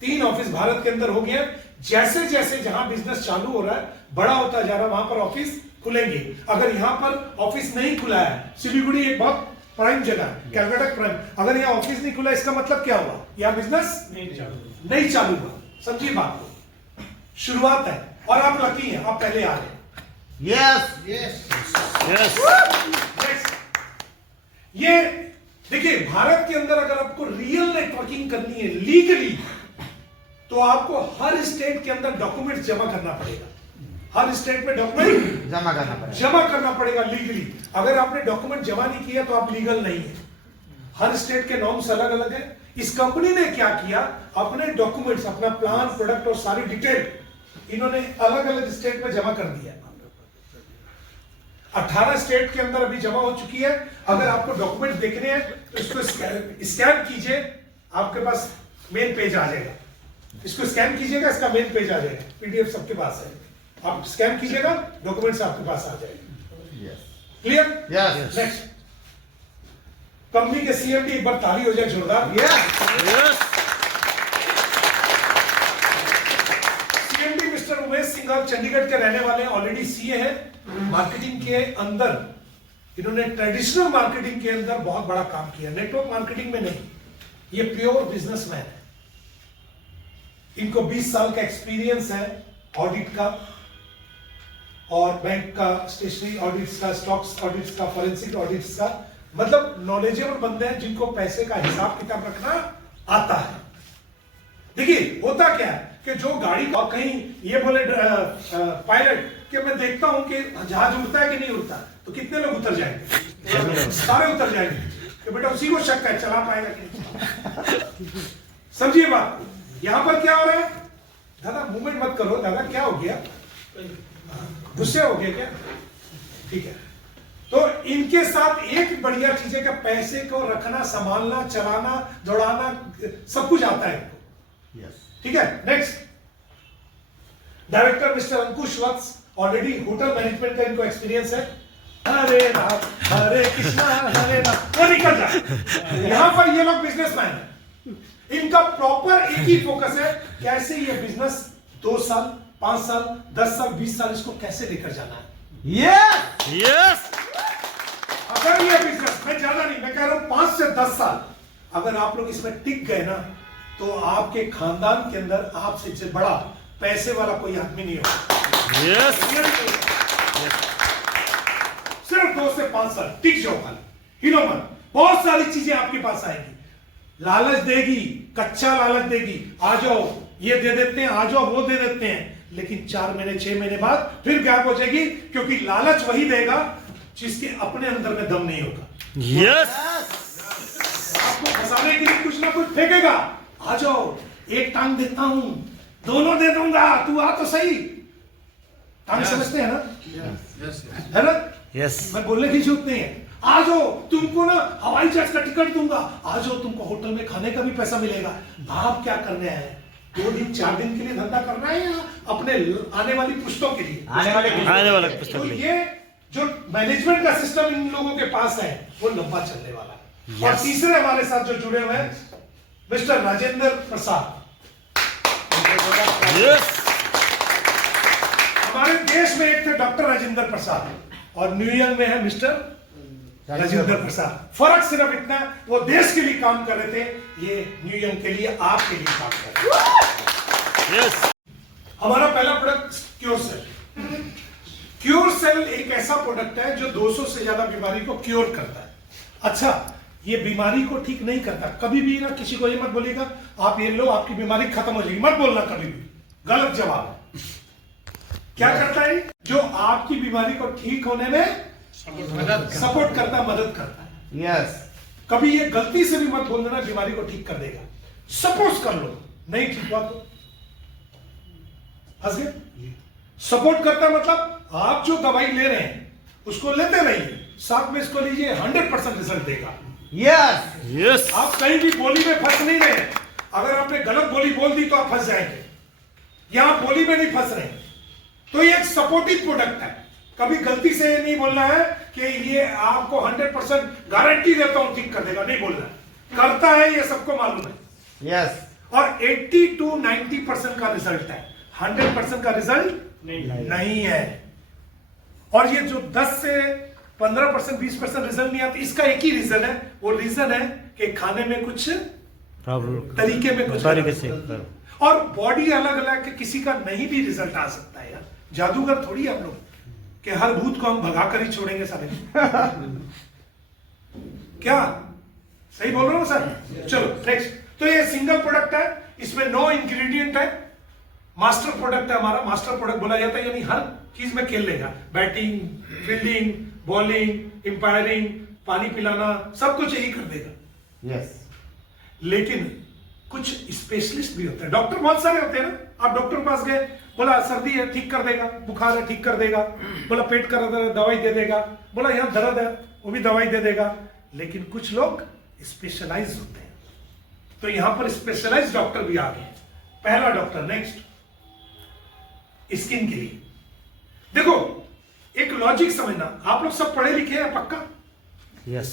3 office Bharat के अंदर हो गए। जैसे जैसे जहां बिजनेस चालू हो रहा है, बड़ा होता जा रहा है, वहां पर ऑफिस खुलेंगे। अगर यहां पर ऑफिस नहीं खुला है, सिलीगुड़ी एक बहुत प्राइम जगह है, कैलकाटा प्राइम, अगर यहाँ ऑफिस नहीं खुला, इसका मतलब क्या हुआ? यहाँ बिजनेस नहीं चालू हुआ। समझिए बात को, शुरुआत है और आप लकी हैं, आप पहले आ रहे हैं। ये देखिए, भारत के अंदर अगर आपको रियल नेटवर्किंग करनी है लीगली, तो आपको हर स्टेट के अंदर डॉक्यूमेंट्स जमा करना पड़ेगा। हर स्टेट में डॉक्यूमेंट जमा करना पड़ेगा लीगली। अगर आपने डॉक्यूमेंट जमा नहीं किया तो आप लीगल नहीं है। हर स्टेट के नॉर्म्स अलग अलग है। इस कंपनी ने क्या किया, अपने डॉक्यूमेंट्स, अपना प्लान, प्रोडक्ट और सारी डिटेल इन्होंने अलग अलग स्टेट में जमा कर दिया। 18 स्टेट के अंदर अभी जमा हो चुकी है। अगर आपको डॉक्यूमेंट देखने हैं तो इसको स्कैन कीजिए, आपके पास मेन पेज आ जाएगा। इसको स्कैन कीजिएगा, इसका मेन पेज आ जाएगा। पीडीएफ सबके पास है, आप स्कैन कीजिएगा, डॉक्यूमेंट्स आपके पास आ जाएगा। क्लियर? नेक्स्ट, कंपनी के सीएमडी, एक बार ताली हो जाए जोरदार। सीएमडी मिस्टर उमेश सिंह चंडीगढ़ के रहने वाले, ऑलरेडी सीए हैं। मार्केटिंग के अंदर इन्होंने ट्रेडिशनल मार्केटिंग के अंदर बहुत बड़ा काम किया, नेटवर्क मार्केटिंग में नहीं। ये प्योर बिजनेसमैन है। इनको 20 साल का एक्सपीरियंस है ऑडिट का, और बैंक का, स्टेशनरी ऑडिट्स का, स्टॉक्स ऑडिट्स का, फॉरेंसिक ऑडिट्स का, मतलब नॉलेजेबल बंदे हैं जिनको पैसे का हिसाब किताब रखना आता है। देखिए होता क्या है कि जो गाड़ी का कहीं ये बोले पायलट कि मैं देखता हूं कि जहाज उड़ता है कि नहीं उड़ता, तो कितने लोग उतर जाएंगे? सारे उतर जाएंगे कि बेटा उसी को शक है, चला पाएगा कि नहीं। समझिए बात। यहां पर क्या हो रहा है? दादा मूवमेंट मत करो, दादा क्या हो गया, गुस्से हो गए क्या? ठीक है, तो इनके साथ एक बढ़िया चीज है कि पैसे को रखना, संभालना, चलाना, दौड़ाना, सब कुछ आता है इनको। ठीक है, नेक्स्ट, डायरेक्टर मिस्टर अंकुश वत्स, ऑलरेडी होटल मैनेजमेंट का इनको एक्सपीरियंस है। हरे राम हरे कृष्णा हरे राम, वो निकल जाए। यहां पर ये लोग बिजनेसमैन है। इनका प्रॉपर एक ही फोकस है, कैसे ये बिजनेस 2 साल, 5 साल, 10 साल, 20 साल इसको कैसे लेकर जाना है। यस। अगर ये बिजनेस, मैं ज्यादा नहीं, मैं कह रहा हूं 5 से 10 साल, अगर आप लोग इसमें टिक गए ना, तो आपके खानदान के अंदर आपसे बड़ा पैसे वाला कोई आदमी नहीं होगा। यस। सिर्फ 2 से 5 साल टिक जाओ, खाली हिलो मत। बहुत सारी चीजें आपके पास आएगी, लालच देगी, कच्चा लालच देगी, आ जाओ ये दे देते हैं, आ जाओ वो दे देते हैं, लेकिन 4 महीने 6 महीने बाद फिर गैप हो जाएगी, क्योंकि लालच वही देगा जिसके अपने अंदर में दम नहीं होगा। यस। आपको फंसाने के लिए कुछ ना कुछ फेंकेगा, आ जाओ एक टांग देता हूं, दोनों दे दूंगा, तू आ तो सही। टांग समझते हैं ना? है ना? यस। मैं बोलने की जरूरत नहीं है। आ जाओ, तुमको ना हवाई जहाज का टिकट दूंगा, आ जाओ तुमको होटल में खाने का भी पैसा मिलेगा। आप क्या करने हैं? 2 दिन 4 दिन के लिए धंधा करना है या अपने आने वाली पुश्तों के लिए? आने वाले पुस्तक तो के लिए। ये जो मैनेजमेंट का सिस्टम इन लोगों के पास है, वो लंबा चलने वाला है। और तीसरे हमारे साथ जो जुड़े हुए हैं, मिस्टर राजेंद्र प्रसाद। यस। हमारे देश में एक थे डॉक्टर राजेंद्र प्रसाद, और न्यूयॉर्क में है मिस्टर राजेंद्र प्रसाद। फर्क सिर्फ इतना, वो देश के लिए काम कर रहे थे, ये न्यूयॉर्क के लिए, आपके लिए काम कर रहे थे। यस। हमारा पहला product Cure Cell. Cure Cell एक ऐसा प्रोडक्ट है जो 200 से ज्यादा बीमारी को क्योर करता है। अच्छा, ये बीमारी को ठीक नहीं करता। कभी भी ना किसी को ये मत बोलिएगा आप ये लो आपकी बीमारी खत्म हो जाएगी, मत बोलना कभी भी, गलत जवाब। क्या करता है? जो आपकी बीमारी को ठीक होने में सपोर्ट करता है, मदद करता है। यस। कभी ये गलती से भी मत बोल देना बीमारी को ठीक कर देगा। सपोज कर लो नहीं ठीक हुआ तो हंस गए। सपोर्ट करता मतलब आप जो दवाई ले रहे हैं उसको लेते रहिए, साथ में इसको लीजिए, 100% रिजल्ट देगा। यस। यस। आप कहीं भी बोली में फंस नहीं रहे। अगर आपने गलत बोली बोल दी तो आप फंस जाएंगे। यहां बोली में नहीं फंस रहे, तो ये एक सपोर्टिव प्रोडक्ट है। कभी गलती से नहीं बोलना है कि ये आपको 100% गारंटी देता हूं ठीक कर देगा, नहीं बोलना। करता है, ये सबको मालूम है। यस। और 80 to 90% का रिजल्ट है, 100% का रिजल्ट नहीं है। और ये जो 10 से 15%, 20% रिजल्ट नहीं आता, इसका एक ही रीजन है, वो रीजन है कि खाने में कुछ तरीके में कुछ तरीके से और बॉडी अलग अलग के किसी का नहीं भी रिजल्ट आ सकता है यार। जादूगर थोड़ी हम लोग कि हर भूत को हम भगा कर ही छोड़ेंगे सारे। क्या सही बोल रहा हूं सर? चलो नेक्स्ट। तो ये सिंगल प्रोडक्ट है, इसमें 9 इंग्रेडिएंट है, मास्टर प्रोडक्ट है हमारा। मास्टर प्रोडक्ट बोला जाता है यानी हर चीज में खेल लेगा, बैटिंग, फील्डिंग, बॉलिंग, एम्पायरिंग, पानी पिलाना, सब कुछ यही कर देगा। यस। लेकिन कुछ स्पेशलिस्ट भी होते हैं, डॉक्टर बहुत सारे होते हैं ना। आप डॉक्टर के पास गए, बोला सर्दी है ठीक कर देगा, बुखार है ठीक कर देगा, बोला पेट का दर्द है दवाई दे देगा, बोला यहां दर्द है वो भी दवाई दे देगा। लेकिन कुछ लोग स्पेशलाइज होते हैं, तो यहां पर स्पेशलाइज डॉक्टर भी आ गए। पहला डॉक्टर, नेक्स्ट, स्किन के लिए। देखो एक लॉजिक समझना, आप लोग सब पढ़े लिखे हैं पक्का? यस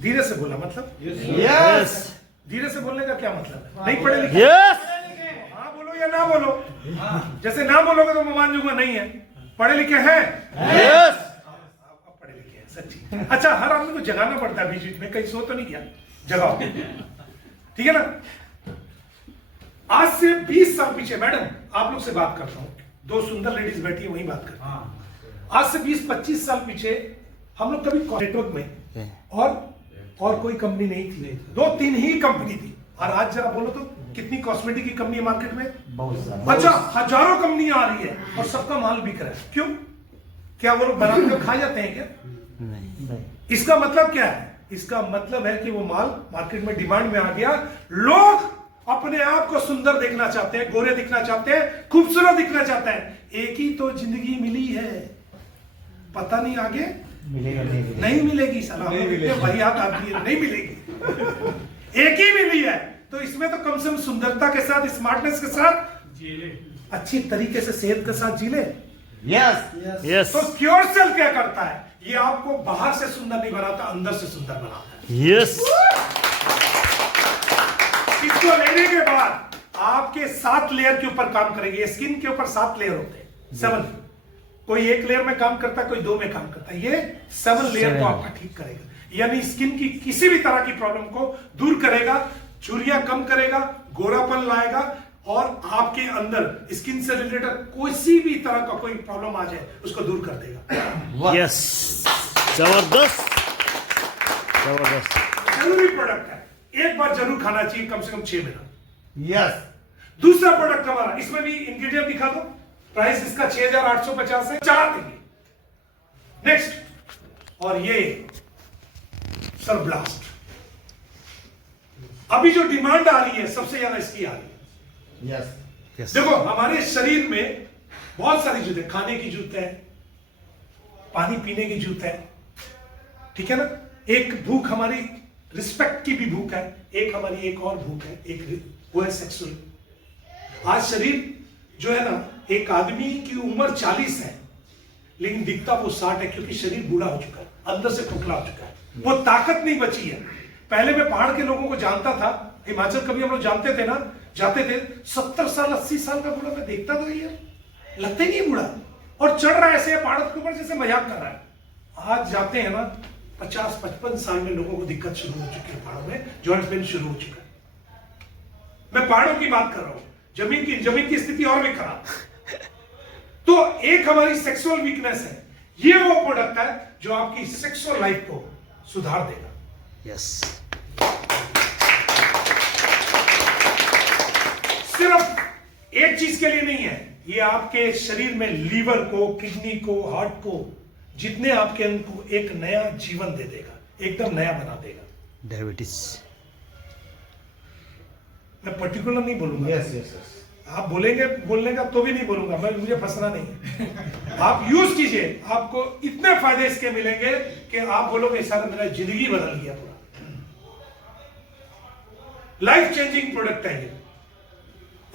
धीरे से बोला मतलब, यस धीरे से बोलने का क्या मतलब है? नहीं पढ़े लिखे? यस हाँ बोलो या ना बोलो। जैसे ना बोलोगे तो मैं मान जाऊंगा नहीं है। पढ़े लिखे हैं? यस आप पढ़े लिखे हैं सच्ची। अच्छा, हर आदमी को जगाना पड़ता है बीच बीच में, कहीं सो तो नहीं गया, जगाओ, ठीक है ना। आज से 20 साल पीछे, मैडम आप लोग से बात करता हूँ, 2 सुंदर लेडीज बैठी है वही बात करते हैं। आज से 20-25 साल पीछे हम लोग कभी नेटवर्क में और कोई कंपनी नहीं थी, 2-3 ही कंपनी थी। और आज जरा बोलो तो कितनी कॉस्मेटिक की कंपनी है मार्केट में? बहुत सारा। अच्छा, हजारों कंपनियां आ रही है और सबका माल बिक रहा है। क्यों? क्या वो लोग बना के खा जाते हैं क्या? नहीं इसका मतलब क्या है? इसका मतलब है कि वो माल मार्केट में डिमांड में आ गया। लोग अपने आप को सुंदर देखना चाहते हैं, गोरे दिखना चाहते हैं, खूबसूरत दिखना चाहते हैं। एक ही तो जिंदगी मिली है, पता नहीं आगे मिलेगा नहीं मिलेगी। साला हम लोग इतने बढ़िया आदमी हैं, नहीं मिलेगी। एक ही मिली है, तो इसमें तो कम से कम सुंदरता के साथ, स्मार्टनेस के साथ जी ले, अच्छी तरीके से सेहत के साथ जी ले। यस। यस तो क्योर सेल क्या करता है? ये आपको बाहर से सुंदर नहीं बनाता, अंदर से सुंदर बनाता है। यस इसको लेने के बाद आपके 7 लेयर के ऊपर काम करेंगे। स्किन के ऊपर 7 लेयर होते हैं, 7। कोई 1 लेयर में काम करता है, कोई 2 में काम करता है। ये 7 लेयर को आपका ठीक करेगा, यानी स्किन की किसी भी तरह की प्रॉब्लम को दूर करेगा, झुर्रियां कम करेगा, गोरापन लाएगा, और आपके अंदर स्किन से रिलेटेड कोई भी तरह का कोई प्रॉब्लम आ जाए उसको दूर कर देगा। यस जबरदस्त जबरदस्त जरूरी प्रोडक्ट है, एक बार जरूर खाना चाहिए, कम से कम 6 महीना। यस। दूसरा प्रोडक्ट हमारा, इसमें भी इंग्रेडिएंट दिखा दो। प्राइस इसका 6850 है, चला देंगे। नेक्स्ट, और ये सर ब्लास्ट, अभी जो डिमांड आ रही है सबसे ज्यादा इसकी आ रही है। यस। देखो हमारे शरीर में बहुत सारी जूते, खाने की जूत है, पानी पीने की जूत है, ठीक है ना। एक भूख हमारी रिस्पेक्ट की भी भूख है, एक हमारी एक और भूख है, एक वो है सेक्सुअल। आज शरीर जो है ना, एक आदमी की उम्र 40 है लेकिन दिखता वो 60 है, क्योंकि शरीर बूढ़ा हो चुका है, अंदर से खोखला हो चुका है, वो ताकत नहीं बची है। पहले मैं पहाड़ के लोगों को जानता था, हिमाचल कभी हम लोग जानते थे ना, जाते थे, 70 साल 80 साल का बूढ़ा मैं देखता था, ये लगता ही नहीं बूढ़ा, और चढ़ रहा है ऐसे पहाड़ के ऊपर जैसे मजाक कर रहा है। आज जाते हैं ना, 50-55 साल में लोगों को दिक्कत शुरू हो चुकी है, पहाड़ों में जॉइंट पेन शुरू हो चुका है। मैं पहाड़ों की बात कर रहा हूं, जमीन की स्थिति और भी खराब। तो एक हमारी सेक्सुअल वीकनेस है, ये वो प्रोडक्ट है जो आपकी सेक्सुअल लाइफ को सुधार देगा। यस सिर्फ एक चीज के लिए नहीं है, ये आपके शरीर में लीवर को, किडनी को, हार्ट को, जितने आपके अंग को एक नया जीवन दे देगा, एकदम नया बना देगा। डायबिटीज मैं पर्टिकुलर नहीं बोलूंगा। यस। यस। आप बोलेंगे बोलने का तो भी नहीं बोलूंगा मैं, मुझे फंसना नहीं है। आप यूज कीजिए, आपको इतने फायदे इसके मिलेंगे कि आप बोलोगे सर मेरा जिंदगी बदल गया पूरा। लाइफ चेंजिंग प्रोडक्ट है ये,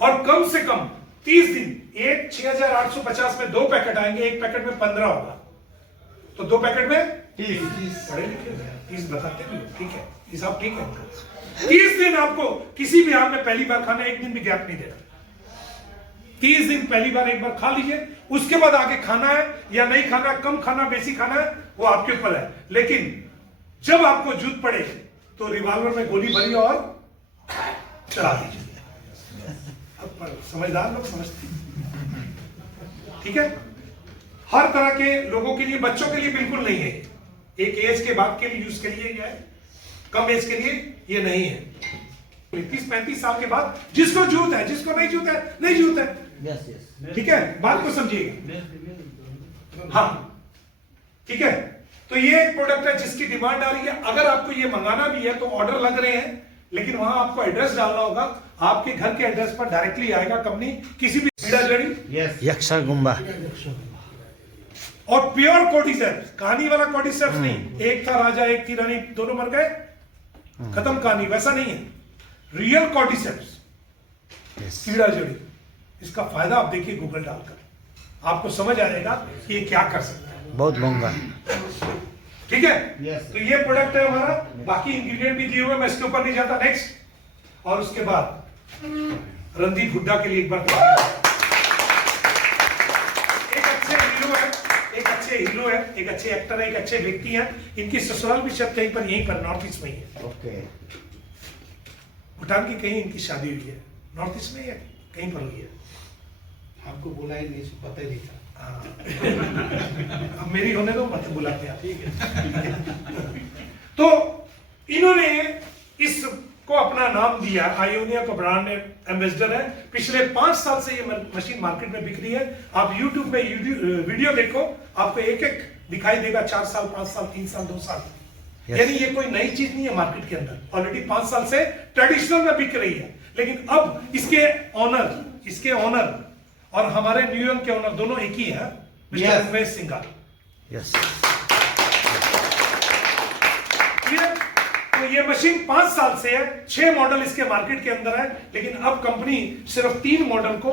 और कम से कम 30 दिन, एक 6850 में 2 पैकेट आएंगे, एक पैकेट में 15 होगा, तो 2 पैकेट में 30। पढ़े लिखे 30 बताते भी, ठीक है, हिसाब ठीक है इनका। 30 दिन आपको किसी भी हाल में पहली बार खाना, एक दिन भी गैप नहीं देना। 30 दिन पहली बार एक बार खा लीजिए, उसके बाद आगे खाना है या नहीं खाना, कम खाना बेसी खाना है वो आपके ऊपर है। लेकिन जब आपको जरूरत पड़े तो रिवॉल्वर में गोली भरिए और चला दीजिए। अब समझदार लोग समझते हैं, ठीक है। हर तरह के लोगों के लिए, बच्चों के लिए बिल्कुल नहीं है। एक एज के बाद के लिए यूज करिए, ये है। कम एज के लिए ये नहीं है। 30-35 साल के बाद जिसको जरूरत है, जिसको नहीं जरूरत है नहीं जरूरत है, Yes, yes. ठीक है। बात को समझिएगा, हाँ ठीक है। तो ये एक प्रोडक्ट है जिसकी डिमांड आ रही है। अगर आपको ये मंगाना भी है तो ऑर्डर लग रहे हैं, लेकिन वहां आपको एड्रेस डालना होगा। आपके घर के एड्रेस पर डायरेक्टली आएगा कंपनी, किसी भी पीड़ा जड़ी Yes. यक्षर गुम्बा। और प्योर कोर्डिसेप्स, कहानी वाला कोर्डिसेप्स नहीं। एक था राजा एक थी रानी, दोनों मर गए, खत्म कहानी, वैसा नहीं है। रियल कोर्डिसेप्स, कीड़ा जड़ी। इसका फायदा आप देखिए गूगल डालकर, आपको समझ आ जाएगा कि ये क्या कर सकता है। बहुत महंगा। ठीक है। Yes. तो ये प्रोडक्ट है हमारा, बाकी इंग्रेडिएंट भी दिए हुए, मैं इसके ऊपर नहीं जाता। नेक्स्ट। और उसके बाद रणदीप हुड्डा के लिए एक बार एक अच्छे हीरो है, एक अच्छे हीरो है, एक अच्छे एक्टर है, एक अच्छे व्यक्ति हैं। इनकी ससुराल भी शायद कहीं पर, यहीं पर नॉर्थ ईस्ट में ही है। Okay. भूटान की कहीं इनकी शादी हुई है, नॉर्थ ईस्ट में ही है, कहीं पर हुई है। आपको बोला ही नहीं, पता ही नहीं था। हाँ। अब मेरी होने दो, मत बुलाते हैं, ठीक है। तो इन्होंने इसको अपना नाम दिया, आयोनिया का ब्रांड एम्बेसडर है। पिछले 5 साल से ये मशीन मार्केट में बिक रही है। आप YouTube में वीडियो देखो, आपको एक एक दिखाई देगा, 4 साल 5 साल 3 साल 2 साल। Yes. यानी ये कोई नई चीज नहीं है मार्केट के अंदर, ऑलरेडी 5 साल से ट्रेडिशनल में बिक रही है। लेकिन अब इसके ऑनर और हमारे न्यूयॉर्क के ऑनर दोनों एक ही है, mister Yes. Umesh Singhal. Yes. Clear? तो ये मशीन 5 साल से है, 6 मॉडल इसके मार्केट के अंदर है। लेकिन अब कंपनी सिर्फ 3 मॉडल को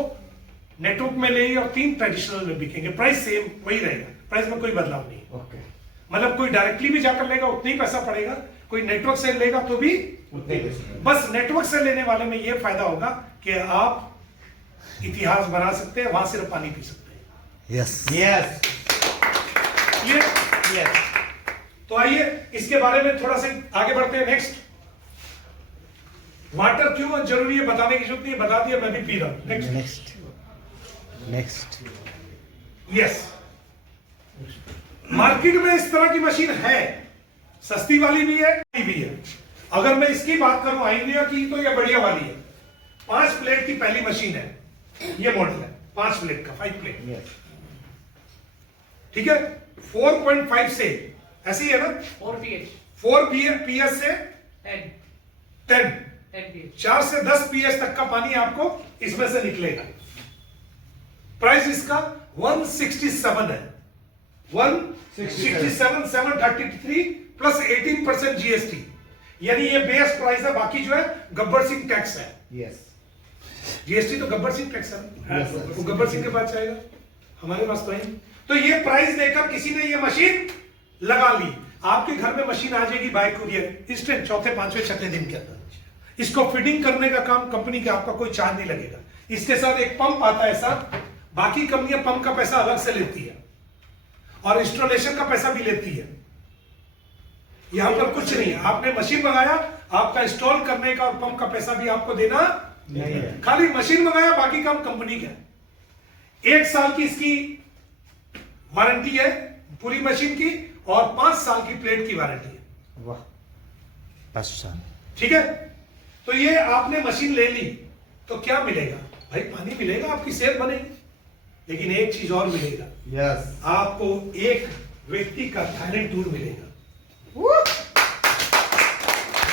नेटवर्क में लेगी और 3 ट्रेडिशनल में बिकेंगे। प्राइस सेम वही रहेगा, प्राइस में कोई बदलाव नहीं। Okay. मतलब कोई डायरेक्टली भी जाकर लेगा उतना ही पैसा पड़ेगा, कोई नेटवर्क से लेगा तो भी उतने ही पैसे। बस नेटवर्क से लेने वाले में ये फायदा होगा कि आप इतिहास बना सकते हैं, वहां सिर्फ पानी पी सकते हैं। यस। Yes. ये Yes. तो आइए इसके बारे में थोड़ा सा आगे बढ़ते हैं। नेक्स्ट, वाटर क्यों जरूरी है बताने की जरूरत नहीं है, बता दिया, मैं भी पी रहा हूं। नेक्स्ट। नेक्स्ट। यस, मार्केट में इस तरह की मशीन है, सस्ती वाली भी है, महंगी भी है। अगर मैं इसकी बात करूं आइनिया की, तो ये बढ़िया वाली है। 5 प्लेट की पहली मशीन है, ये मॉडल है 5 प्लेट का, 5 प्लेट। Yes. ठीक है। 4.5 से, ऐसी है ना, 4 pH 4 PS से 10 10, pH 4 से 10 PS तक का पानी आपको इसमें से निकलेगा। प्राइस इसका 167 है, 167 733 प्लस 18% GST, यानी ये बेस प्राइस है। बाकी जो है गब्बर सिंह टैक्स है। Yes. जीएसटी तो गब्बर सिंह टैक्स है, Yes, sir. वो गब्बर सिंह के पास जाएगा, हमारे पास तो नहीं। तो ये प्राइस देकर किसी ने ये मशीन लगा ली, आपके घर में मशीन आ जाएगी बाय कुरियर इंस्टेंट, 4थे 5वें 6ठे दिन के अंदर। इसको फिटिंग करने का काम कंपनी का, आपका कोई चार्ज नहीं लगेगा। इसके साथ एक पंप आता है साथ, बाकी कंपनियां पंप का पैसा अलग से लेती है और इंस्टॉलेशन का पैसा भी लेती है। यहां पर कुछ नहीं है, आपने मशीन मंगाया, आपका इंस्टॉल करने का और पंप का पैसा भी आपको देना नहीं है। खाली मशीन मंगाया, बाकी काम कंपनी का। 1 साल की इसकी वारंटी है पूरी मशीन की, और 5 साल की प्लेट की वारंटी है। वाह। 5 साल। ठीक है। तो ये आपने मशीन ले ली तो क्या मिलेगा भाई? पानी मिलेगा, आपकी सेहत बनेगी, लेकिन एक चीज और मिलेगा, Yes. आपको एक व्यक्ति का थाईलैंड टूर मिलेगा।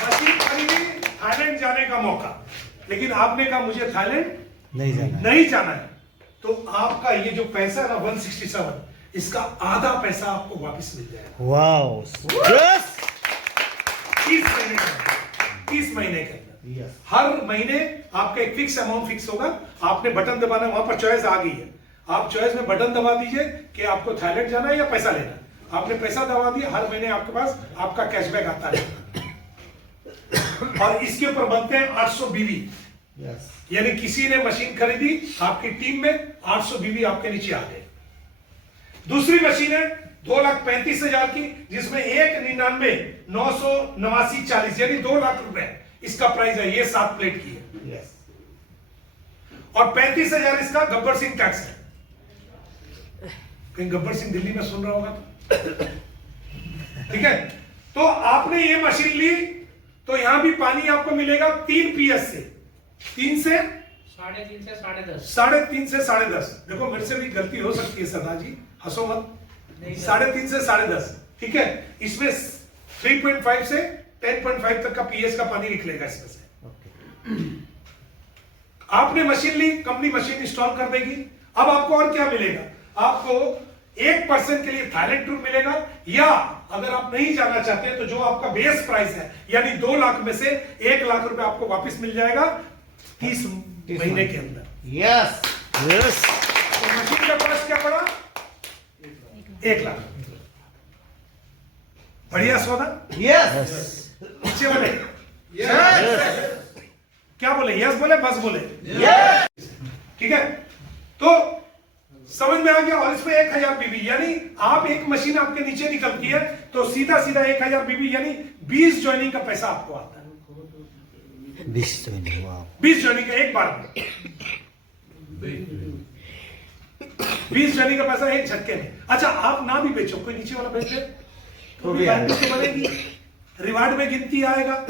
मशीन खरीदी, थाईलैंड जाने का मौका, लेकिन आपने कहा मुझे थाईलैंड नहीं जाना। नहीं जाना है, तो आपका ये जो पैसा है ना 167, इसका आधा पैसा आपको वापस मिल जाएगा वाओ। यस। 30 महीने के अंदर। 30 महीने के अंदर Yes. हर महीने आपका एक फिक्स अमाउंट फिक्स होगा। आपने बटन दबाना, वहां पर चॉइस आ गई है, आप चॉइस में बटन दबा दीजिए कि आपको थाईलैंड जाना है या पैसा लेना है। आपने पैसा दबा दिया, हर महीने आपके पास आपका कैशबैक आता है। और इसके ऊपर बनते हैं 800 बीवी। Yes. यानी किसी ने मशीन खरीदी आपकी टीम में, 800 बीवी आपके नीचे आ गए। दूसरी मशीन है 2,35,000 की, जिसमें 1,99,989,40 यानी 2 लाख रुपए इसका प्राइस है। ये 7 प्लेट की है। Yes. और 35,000 इसका गब्बर सिंह टैक्स है। कहीं गब्बर सिंह दिल्ली में सुन रहा होगा तो ठीक है। तो आपने ये मशीन ली तो यहां भी पानी आपको मिलेगा 3 पीएस से, 3 से 3.5 से 10.5। 3.5 से 10.5। देखो मेरे से भी गलती हो सकती है सरदार जी, हंसो मत। 3.5 से 10.5, ठीक है। इसमें 3.5 से 10.5 तक का पीएस का पानी निकलेगा इसमें से। Okay. आपने मशीन ली, कंपनी मशीन इंस्टॉल कर देगी। अब आपको और क्या मिलेगा? आपको 1% के लिए थाईलैंड टूर मिलेगा, या अगर आप नहीं जाना चाहते तो जो आपका बेस प्राइस है यानी 2 लाख में से 1 लाख रुपए आपको वापस मिल जाएगा 30 महीने के अंदर। Yes. Yes. तो मशीन का कॉस्ट क्या पड़ा? 1 लाख। बढ़िया सौदा। Yes. नीचे वाले Yes. क्या बोले? यस बोले, बस बोले? Yes. ठीक है। तो समझ में आ गया। और इसमें 1000 बीबी, यानी आप एक मशीन आपके नीचे निकलती है तो सीधा सीधा 1000 बीबी यानी 20 ज्वाइनिंग का पैसा आपको आता है। 20 joining, wow. 20 ज्वाइनिंग का एक बार में 20 ज्वाइनिंग का पैसा एक झटके में। अच्छा, आप ना भी बेचो, कोई नीचे वाला बेच दे तो भी आएगा। तो बनेगी, रिवार्ड में गिनती आएगा।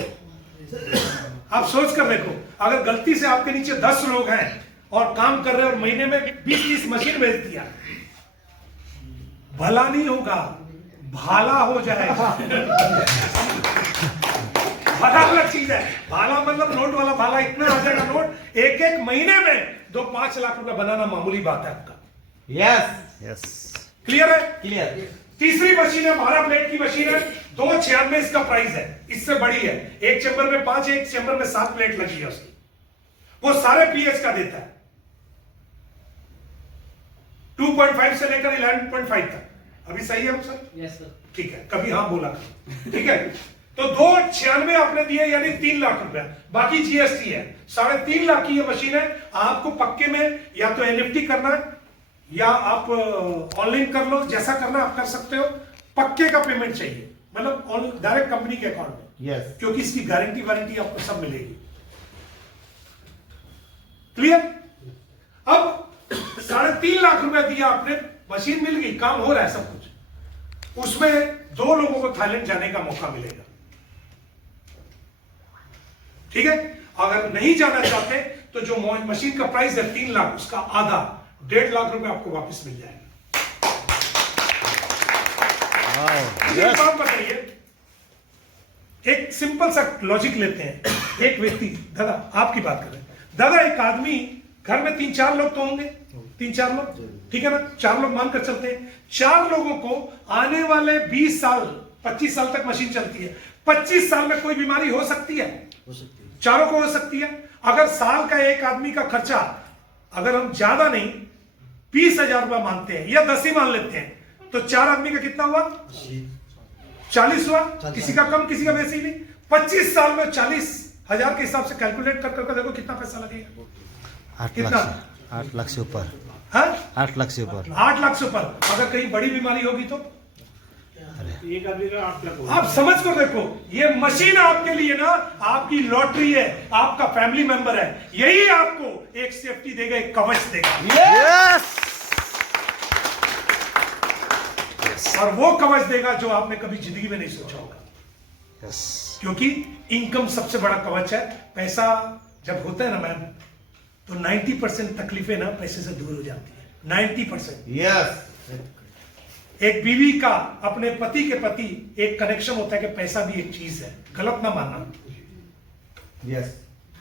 आप सोच कर देखो, अगर गलती से आपके नीचे 10 लोग हैं और काम कर रहे हैं और महीने में 20-30 मशीन बेच दिया, भला नहीं होगा, भाला हो जाएगा। भला अलग चीज है, भाला मतलब नोट वाला भाला। इतना आ जाएगा नोट, एक एक महीने में 2-5 लाख रुपए बनाना मामूली बात है आपका। Yes. Yes. क्लियर है? Clear. तीसरी मशीन है 12 प्लेट की मशीन है, 296 इसका प्राइस है। इससे बड़ी है, एक चैम्बर में 5, एक चैम्बर में 7 प्लेट लगी है उसकी। वो सारे पीएच का देता है, 2.5 से लेकर 11.5 तक। अभी सही है हम सर? Yes sir. ठीक है, कभी हाँ बोला ठीक है। तो 296 आपने दिए यानी 3 लाख रुपया, बाकी जीएसटी है। 3.5 लाख की ये मशीन है। आपको पक्के में या तो एनएफटी करना है या आप ऑनलाइन कर लो, जैसा करना आप कर सकते हो। पक्के का पेमेंट चाहिए, मतलब डायरेक्ट कंपनी के अकाउंट में, Yes. क्योंकि इसकी गारंटी वारंटी आपको सब मिलेगी। क्लियर? अब 3.5 लाख रुपया दिया आपने, मशीन मिल गई, काम हो रहा है सब कुछ। उसमें 2 लोगों को थाईलैंड जाने का मौका मिलेगा। ठीक है। अगर नहीं जाना चाहते तो जो मशीन का प्राइस है 3 लाख, उसका आधा 1.5 लाख रुपए आपको वापस मिल जाएगा। Wow. ये Yes. बात बताइए, एक सिंपल सा लॉजिक लेते हैं। एक व्यक्ति, दादा आपकी बात करें, दादा एक आदमी घर में 3-4 लोग तो होंगे, 3-4 लोग, ठीक है ना? 4 लोग मानकर चलते हैं। 4 लोगों को आने वाले 20 साल 25 साल तक मशीन चलती है। 25 साल में कोई बीमारी हो सकती है? चारों को हो सकती है। अगर साल का एक आदमी का खर्चा, अगर हम ज्यादा नहीं 20,000 रुपया मानते हैं या 10 ही मान लेते हैं, तो 4 आदमी का कितना हुआ? 40 हुआ। किसी का कम, किसी का बेसी नहीं। 25 साल में 40,000 के हिसाब से कैलकुलेट कर देखो कितना पैसा लगेगा। 8 लाख से 8 लाख से ऊपर। हाँ? 8 लाख से ऊपर। 8 लाख से ऊपर। अगर कहीं बड़ी बीमारी होगी तो एक आदमी का 8 लाख होगा। आप समझ कर देखो, ये मशीन आपके लिए ना आपकी लॉटरी है, आपका फैमिली मेंबर है। यही आपको एक सेफ्टी देगा, एक कवच देगा। Yes. और वो कवच देगा जो आपने कभी जिंदगी में नहीं सोचा होगा। Yes. क्योंकि इनकम सबसे बड़ा कवच है। पैसा जब होता है ना मैम, तो 90% तकलीफें ना पैसे से दूर हो जाती है। 90%। Yes. एक बीवी का अपने पति के प्रति एक कनेक्शन होता है कि पैसा भी एक चीज है, गलत ना मानना। Yes.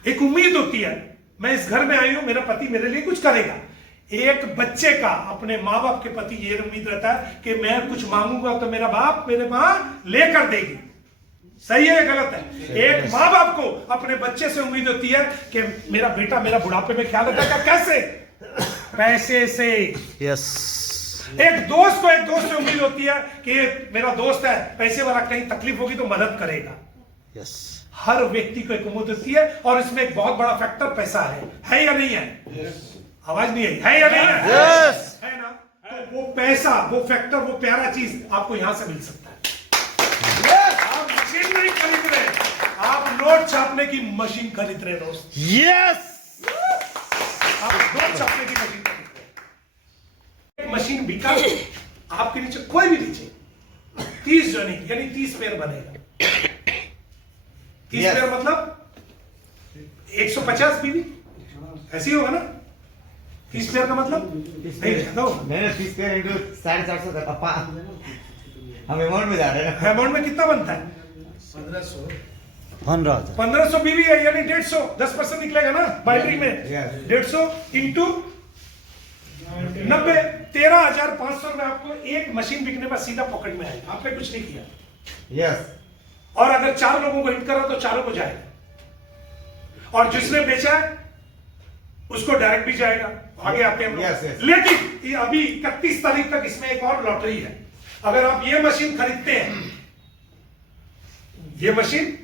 एक उम्मीद होती है, मैं इस घर में आई हूं, मेरा पति मेरे लिए कुछ करेगा। एक बच्चे का अपने माँ बाप के प्रति ये उम्मीद रहता है कि मैं कुछ मांगूंगा तो मेरा बाप मेरे माँ लेकर देगी। सही है या गलत है? एक माँ बाप को अपने बच्चे से उम्मीद होती है कि मेरा बेटा मेरा बुढ़ापे में ख्याल रखेगा। कैसे? पैसे से। Yes. एक दोस्त को एक दोस्त से उम्मीद होती है कि मेरा दोस्त है पैसे वाला, कहीं तकलीफ होगी तो मदद करेगा। Yes. हर व्यक्ति को एक उम्मीद होती है, और इसमें एक बहुत बड़ा फैक्टर पैसा है या नहीं है? आवाज नहीं आई, है या नहीं है? Yes. है ना? तो वो पैसा, वो फैक्टर, वो प्यारा चीज आपको यहां से मिल सकता है। आप मशीन नहीं खरीद रहे, आप नोट छापने की मशीन खरीद रहे दोस्त। Yes. आप नोट छापने की मशीन खरीद रहे। एक मशीन बिका, आपके नीचे कोई भी नीचे 30 जॉइनिंग यानी 30 पेयर बनेगा। 30 Yes. पेयर मतलब 150 बीवी, ऐसे ही होगा ना? 30 पेयर का मतलब नहीं ज्यादा होगा। मैंने 30 पेयर इंटू 450 का अपा हम अमाउंट में जा रहे हैं ना। अमाउंट में कितना बनता है? 15,000. 1500 बीवी है यानी 150, 10% निकलेगा ना बाइनरी में। Yes. 150 इंटू 90, 13,500 रुपए आपको एक मशीन बिकने पर सीधा पॉकेट में आएगा। आपने कुछ नहीं किया। यस और अगर 4 लोगों को हिट करा तो चारों को जाएगा, और जिसने बेचा है उसको डायरेक्ट भी जाएगा। आगे आते हैं हम लोग। Yes, yes. लेकिन ये अभी 31 तारीख तक इसमें एक और लॉटरी है। अगर आप ये मशीन खरीदते हैं, ये मशीन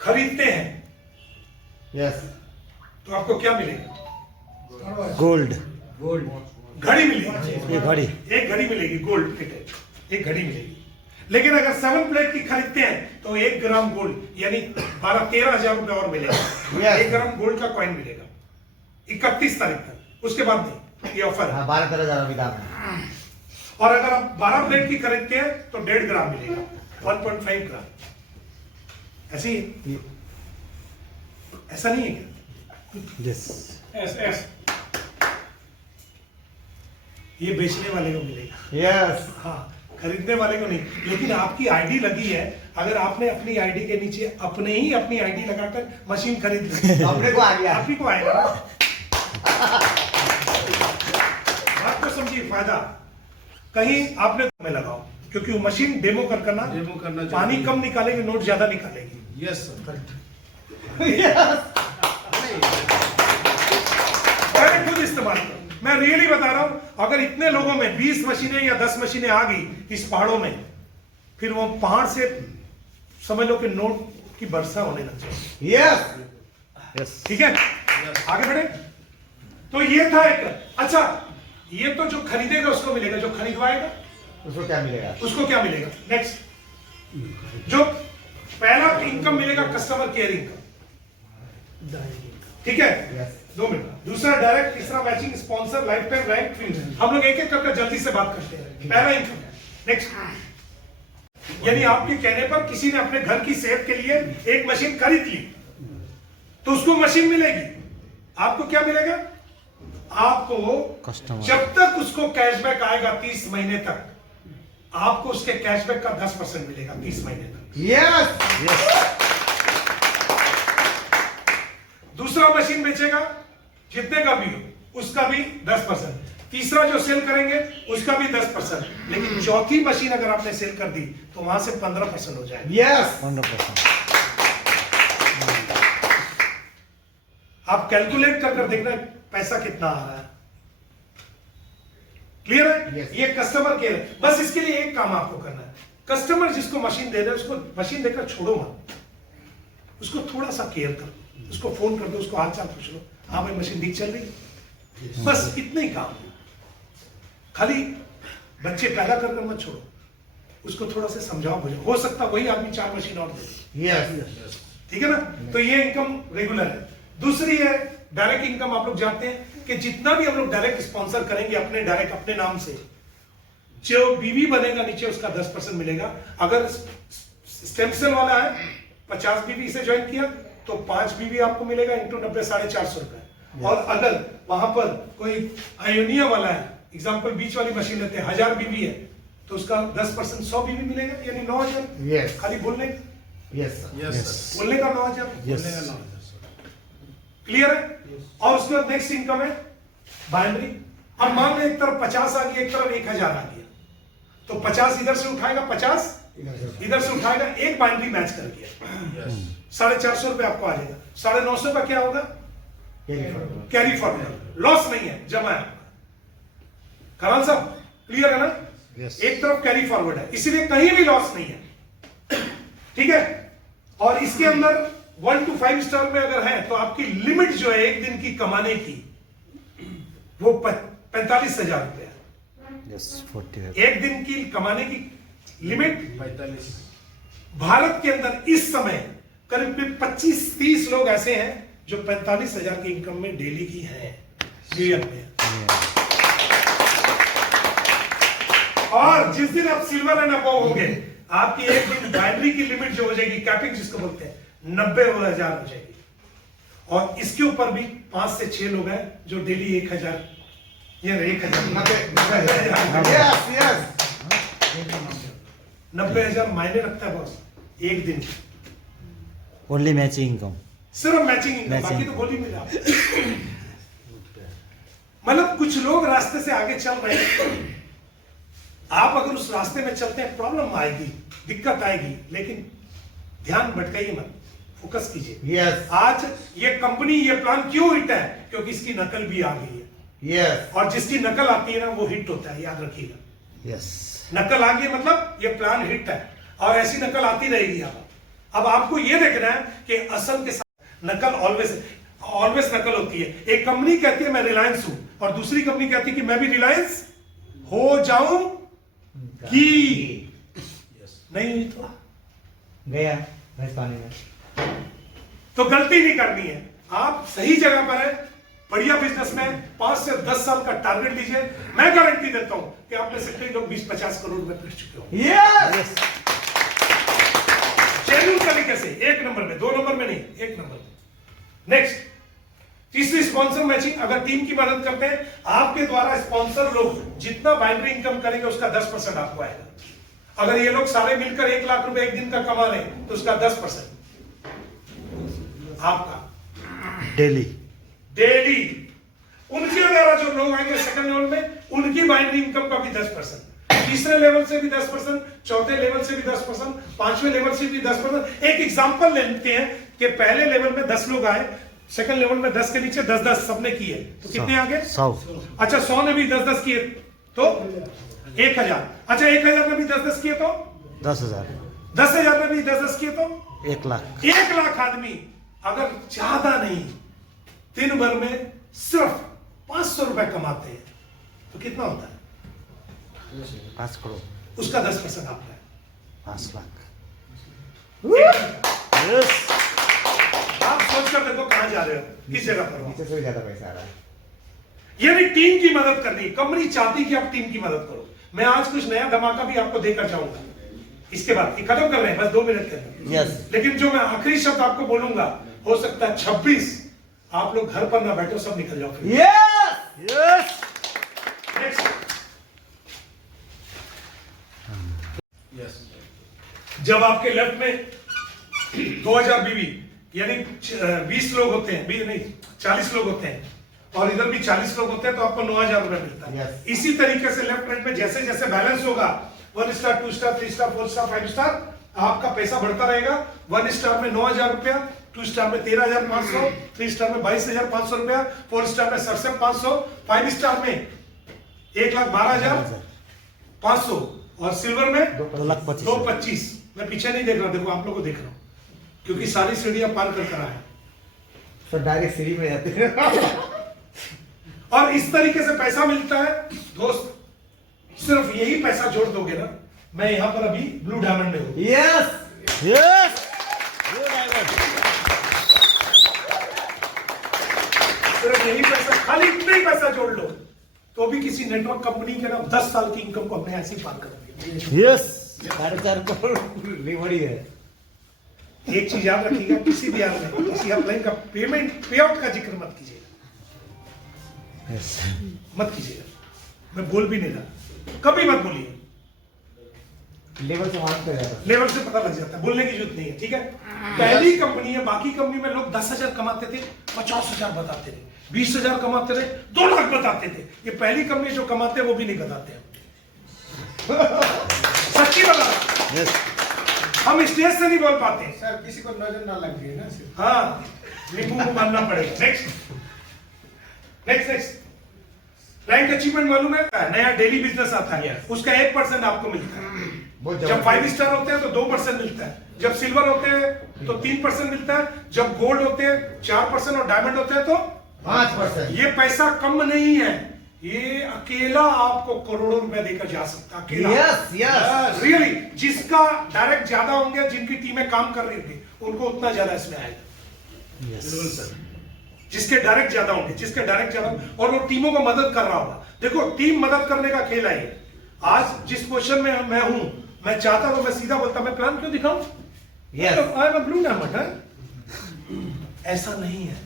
खरीदते हैं, यस तो आपको क्या मिलेगा? Gold. घड़ी मिलेगी। ये घड़ी. एक घड़ी मिलेगी गोल्ड प्लेटेड, एक घड़ी मिलेगी। लेकिन अगर 7 प्लेट की खरीदते हैं तो 1 ग्राम गोल्ड यानी 12-13 हजार रुपए और मिलेगा। Yes. 1 ग्राम गोल्ड का कॉइन मिलेगा 31 तारीख तक, उसके बाद नहीं, ये ऑफर है। हाँ 12-13 अभी दाम है। और अगर आप 12 प्लेट की खरीदते हैं तो 1.5 ग्राम मिलेगा, 1.5 ग्राम। ऐसे ही, ऐसा नहीं है क्या? Yes. ऐस ये बेचने वाले को मिलेगा। यस हाँ, खरीदने वाले को नहीं। लेकिन आपकी आईडी लगी है, अगर आपने अपनी आईडी के नीचे अपने ही अपनी आईडी लगाकर मशीन खरीद ली, अपने को आ गया। आप ही को आएगा। बात को समझिए, फायदा कहीं आपने में लगाओ, क्योंकि वो मशीन डेमो करना, पानी कम निकालेगी, नोट ज्यादा निकालेगी। Yes sir. मैंने खुद इस्तेमाल किया, मैं रियली बता रहा हूं। अगर इतने लोगों में 20 मशीनें या 10 मशीनें आ गई इस पहाड़ों में, फिर वो पहाड़ से समझ लो कि नोट की वर्षा होने लग जाएगी। यस ठीक है, आगे बढ़े। तो ये था एक। अच्छा, ये तो जो खरीदेगा उसको मिलेगा, जो खरीदवाएगा उसको क्या मिलेगा? उसको क्या मिलेगा? नेक्स्ट, जो पहला इनकम मिलेगा कस्टमर केयर इनकम, ठीक है, यस 2 मिनट। दूसरा डायरेक्ट, तीसरा matching, sponsor, life time rank free. हम लोग एक एक करके जल्दी से बात करते हैं। पहला इनकम, नेक्स्ट, यानी आपके कहने पर किसी ने अपने घर की सेहत के लिए एक मशीन खरीद ली तो उसको मशीन मिलेगी। आपको क्या मिलेगा? आपको Customer. जब तक उसको कैशबैक आएगा 30 महीने तक, आपको उसके कैशबैक का 10% मिलेगा 30 महीने तक। यस दूसरा मशीन बेचेगा, जितने का भी हो उसका भी 10%। तीसरा जो सेल करेंगे उसका भी 10%। लेकिन चौथी मशीन अगर आपने सेल कर दी तो वहां से 15% हो जाएगा। यस 100%. आप कैलकुलेट कर देखना पैसा कितना आ रहा है। क्लियर है? Yes. ये कस्टमर केयर है। बस इसके लिए एक काम आपको करना है, कस्टमर जिसको मशीन दे रहे उसको मशीन देकर छोड़ो मत, उसको थोड़ा सा केयर करो, उसको फोन कर दो, उसको हाल चाल पूछ लो, हाँ भाई मशीन ठीक चल रही है, बस इतना ही काम है। खाली बच्चे पैदा कर मत छोड़ो, उसको थोड़ा सा समझाओ बुझाओ, हो सकता वही आदमी 4 मशीन और दे। यस ठीक है ना? तो ये इनकम रेगुलर है। दूसरी है डायरेक्ट इनकम। आप लोग जानते हैं कि जितना भी हम लोग डायरेक्ट स्पॉन्सर करेंगे अपने डायरेक्ट अपने नाम से, जो बीवी बनेगा नीचे उसका 10% मिलेगा। अगर स्टेम सेल वाला है 50 बीवी से ज्वाइन किया तो 5 बीवी आपको मिलेगा इंटू 90 450 रुपए। और अगर वहां पर कोई आयोनिया वाला है, एग्जांपल बीच वाली मशीन लेते हैं, 1000 बीवी है तो उसका 10% 100 बीवी मिलेगा, यानी 9000। यस खाली बोलने यस बोलने का 9000। Yes. क्लियर है? और उसके बाद नेक्स्ट इनकम है बाइनरी। अब मान लो एक तरफ 50 आ गया, एक तरफ 1000 आ गया, तो 50 इधर से उठाएगा, 50 इधर से उठाएगा, एक बाइनरी मैच कर गया, 450 रुपए आपको आ जाएगा। 950 का क्या होगा? कैरी फॉरवर्ड, लॉस नहीं है, जमा है। करान साहब क्लियर है ना? Yes. एक तरफ कैरी फॉरवर्ड है, इसीलिए कहीं भी लॉस नहीं है। ठीक है? और इसके अंदर 1 to 5 स्टार में अगर है तो आपकी लिमिट जो है एक दिन की कमाने की वो 45,000 रुपया। यस 40 एक दिन की कमाने की लिमिट 45। भारत के अंदर इस समय करीब 25-30 लोग ऐसे हैं जो 45,000 की इनकम में डेली की हैं न्यू ईयर में। और जिस दिन आप सिल्वर एंड अबव होंगे आपकी एक दिन बाइनरी की लिमिट जो हो जाएगी, कैपिंग जिसको बोलते हैं, 90,000 हो जाएगी। और इसके ऊपर भी 5 से 6 लोग हैं जो डेली 1,000 या 90,000 मायने रखता है बॉस एक दिन। Only matching income. सिर्फ मैचिंग इनकम, बाकी तो गोली मिला। मतलब कुछ लोग रास्ते से आगे चल रहे हैं, आप अगर उस रास्ते में चलते हैं प्रॉब्लम आएगी, दिक्कत आएगी, लेकिन ध्यान भटकाइए मत, फोकस कीजिए। यस आज ये कंपनी ये प्लान क्यों हिट है? क्योंकि इसकी नकल भी आ गई है। यस और जिसकी नकल आती है ना वो हिट होता है, याद रखिएगा। यस नकल आ गई मतलब ये प्लान हिट है, और ऐसी नकल आती रहेगी। अब आपको ये देखना है कि असल के साथ नकल ऑलवेज नकल होती है। एक कंपनी कहती है मैं रिलायंस हूं, और दूसरी कंपनी कहती है कि मैं भी रिलायंस हो जाऊंगी। नहीं हुई तो गया भैंस पानी में। तो गलती नहीं करनी है, आप सही जगह पर है, बढ़िया बिजनेस में 5 से 10 साल का टारगेट लीजिए। मैं गारंटी देता हूं कि आप में से कई लोग 20-50 करोड़ रुपए कर चुके हो यस जेन्युइन तरीके से, 1 नंबर में, 2 नंबर में नहीं, 1 नंबर में। नेक्स्ट, तीसरी स्पॉन्सर मैचिंग। अगर टीम की मदद करते हैं, आपके द्वारा स्पॉन्सर लोग जितना बाइनरी इनकम करेंगे उसका 10% आपको आएगा। अगर ये लोग सारे मिलकर 1 लाख रुपए एक दिन का कमा रहे हैं तो उसका 10% आपका डेली। डेली। उनके द्वारा जो लोग आएंगे सेकंड लेवल में, उनकी बाइनरी इनकम का भी 10%, तीसरे लेवल से भी 10%, चौथे लेवल से भी 10%, 5वें लेवल से भी 10%। एक एग्जांपल लेते हैं कि पहले लेवल में 10 लोग आए, सेकंड लेवल में 10 के नीचे 10-10 सबने किए, तो कितने आ गए? 100। अच्छा 100 ने भी 10-10 किए तो 1,000। अच्छा 1,000 ने भी 10-10 किए तो 10,000। 10,000 ने भी 10-10 किए तो 1 लाख। 1 लाख आदमी अगर ज्यादा नहीं दिन भर में सिर्फ 500 रुपए कमाते हैं तो कितना होता है? 5 करोड़। उसका 10% आपका है, 5 लाख। यस। आप सोच कर देखो कहां जा रहे हो, किस जगह पर हो। नीचे से भी ज्यादा पैसा आ रहा है। यानी टीम की मदद करनी है। कंपनी चाहती कि आप टीम की मदद करो। मैं आज कुछ नया धमाका भी आपको देकर जाऊंगा। इसके बाद ये खत्म कर रहे हैं बस 2 मिनट के अंदर। यस लेकिन जो मैं आखिरी शब्द आपको बोलूंगा, हो सकता है 26 आप लोग घर पर ना बैठो, सब निकल जाओ फिर। Yes yes. Next. जब आपके लेफ्ट में 2000 बीवी यानी 20 लोग होते हैं, 20 नहीं 40 लोग होते हैं, और इधर भी 40 लोग होते हैं, तो आपको 9,000 रुपए मिलता है। Yes. इसी तरीके से लेफ्ट राइट में जैसे जैसे बैलेंस होगा, 1 star 2 star 3 star 4 star 5 star, आपका पैसा बढ़ता रहेगा। 1 स्टार में 9,000 रुपया, 2 स्टार में 13,500, 3 स्टार में 22,500 रुपया, 4 स्टार में 67,500, 5 स्टार में 1,12,500, और सिल्वर में 2,25,000। 2,25,000। मैं पीछे नहीं देख रहा, देखो आप लोग को देख रहा हूं, क्योंकि सारी सीढ़ियां पार कर कर आए। तो डायरेक्ट सीढ़ी में जाते हैं। और इस तरीके से पैसा मिलता है दोस्त। सिर्फ यही पैसा जोड़ दोगे ना, मैं यहां पर अभी ब्लू डायमंड में हूं। Yes yes. सिर्फ यही पैसा, खाली इतना ही पैसा जोड़ लो तो भी किसी नेटवर्क कंपनी के ना 10 साल की इनकम को हमने ऐसे ही पार कर दिया। यस। 4.5 करोड़ रिवॉर्ड है। एक चीज याद रखिएगा, किसी भी में किसी अपलाइन का पे आउट का जिक्र मत कीजिएगा, यस। मत कीजिएगा। मैं बोल भी नहीं रहा, कभी मत बोलिए। लेवल से मालूम कर जाता है। लेवल से पता लग जाता है, बोलने की जरूरत नहीं है, ठीक है। पहली कंपनी है, बाकी कंपनी में लोग 10,000 कमाते थे, 50,000 बताते थे, 20,000 कमाते थे, 2 लाख बताते थे। ये पहली कंपनी जो कमाते हैं वो भी नहीं बताते हैं। सच्ची बता रहा, यस। हम स्टेज से नहीं बोल पाते हैं। सर किसी को नजर ना लग गई ना सिर्फ। हाँ, नींबू को मानना पड़ेगा। Next next next rank achievement मालूम है? नया डेली बिजनेस आता है, उसका 1% आपको मिलता है। बहुत जब 5 स्टार होते हैं तो 2% मिलता है, जब सिल्वर होते हैं तो 3% मिलता है, जब गोल्ड होते हैं 4% और डायमंड होते हैं तो 5%। ये पैसा कम नहीं है, ये अकेला आपको करोड़ों रुपए देकर जा सकता है, अकेला। यस यस रियली जिसका डायरेक्ट ज्यादा होंगे, जिनकी टीमें काम कर रही थी उनको उतना ज्यादा इसमें आएगा। यस जिसके डायरेक्ट ज्यादा होंगे, जिसके डायरेक्ट ज्यादा, और वो टीमों को मदद कर रहा होगा। देखो टीम मदद करने का खेल है ये। आज जिस पोजीशन में मैं हूं, मैं चाहता तो मैं सीधा बोलता, मैं प्लान क्यों दिखाऊं? Yes. I am blue diamond है। ऐसा नहीं है,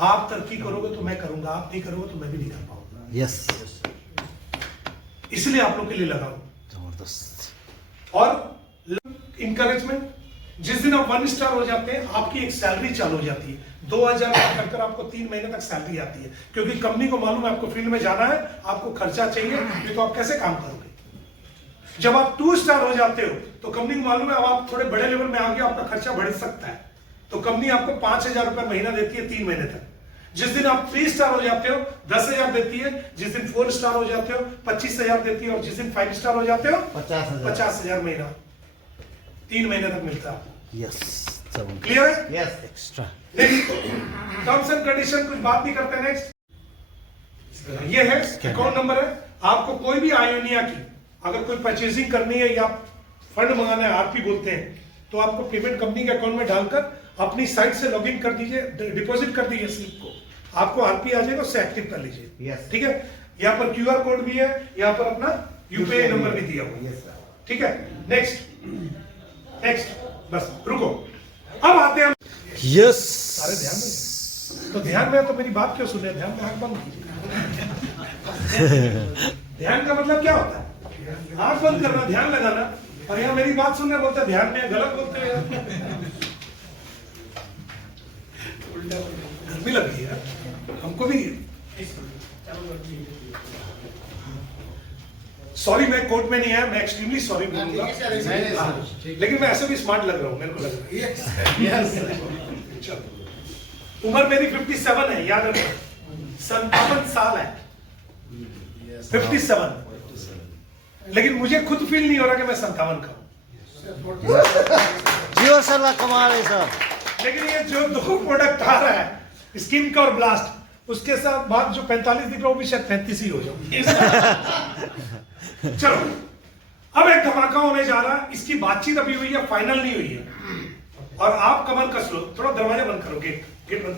आप तरक्की करोगे तो मैं करूंगा, आप नहीं करोगे तो मैं भी नहीं कर पाऊंगा। यस इसलिए आप लोग के लिए लगाऊं। जबरदस्त। और इंकरेजमेंट, जिस दिन आप 1 स्टार हो जाते हैं आपकी एक सैलरी चालू हो जाती है, 2000 कर आपको 3 महीने तक सैलरी आती है, क्योंकि कंपनी को मालूम है आपको फील्ड में जाना है, आपको खर्चा चाहिए, नहीं तो आप कैसे काम करोगे। जब आप 2 स्टार हो जाते हो तो कंपनी को मालूम है अब आप थोड़े बड़े लेवल में आ गए, आपका खर्चा बढ़ सकता है, तो कंपनी आपको 5000 रुपए महीना देती है 3 महीने तक। जिस दिन आप 3 स्टार हो जाते हो 10,000 देती है, जिस दिन 4 स्टार हो जाते हो 25,000 देती है, और जिस दिन 5 स्टार हो जाते हो 50,000 महीना 3 महीने तक मिलता है। यस जबरदस्त। क्लियर है? Yes extra. Next terms and condition, कुछ बात नहीं करते। नेक्स्ट ये है अकाउंट नंबर है। आपको कोई भी आयोनिया की अगर कोई परचेजिंग करनी है या फंड मंगाना है, आरपी बोलते हैं, तो आपको पेमेंट कंपनी के अकाउंट में डालकर अपनी साइट से लॉगिन कर दीजिए, डिपॉजिट कर दीजिए स्लिप को, आपको आरपी आ जाएगा, उससे एक्टिव कर लीजिए। Yes. ठीक है, यहाँ पर क्यूआर कोड भी है, यहाँ पर अपना यूपीआई नंबर भी दिया हुआ है। Yes, sir. ठीक है, नेक्स्ट बस रुको, अब आते हैं हम। यस सारे ध्यान में, तो ध्यान में है तो मेरी बात क्यों सुन रहे हैं? ध्यान में आंख बंद कीजिए। ध्यान का मतलब क्या होता है? आंख बंद करना, ध्यान लगाना। और यहाँ मेरी बात सुनने बोलते हैं ध्यान में, गलत बोलते हैं। गर्मी लग रही है हमको भी। सॉरी, मैं कोर्ट में नहीं आया, मैं एक्सट्रीमली सॉरी बोलूंगा, हाँ, लेकिन मैं ऐसे भी स्मार्ट लग रहा हूं, मेरे को लग रहा है। चलो, उम्र मेरी 57 है, याद रखना, 57 साल है, 57, लेकिन मुझे खुद फील नहीं हो रहा कि मैं 57 का हूं। जीवन सर कमाल है सर। लेकिन ये जो 2 प्रोडक्ट आ रहा है, स्किन का और ब्लास्ट, उसके साथ बाद जो 45 दिख रहा है वो भी शायद 35 ही हो जाए। चलो, अब एक धमाका होने जा रहा है। इसकी बातचीत अभी हुई है, फाइनल नहीं हुई है, और आप कमर कस लो। थोड़ा दरवाजा बंद करो, गेट बंद।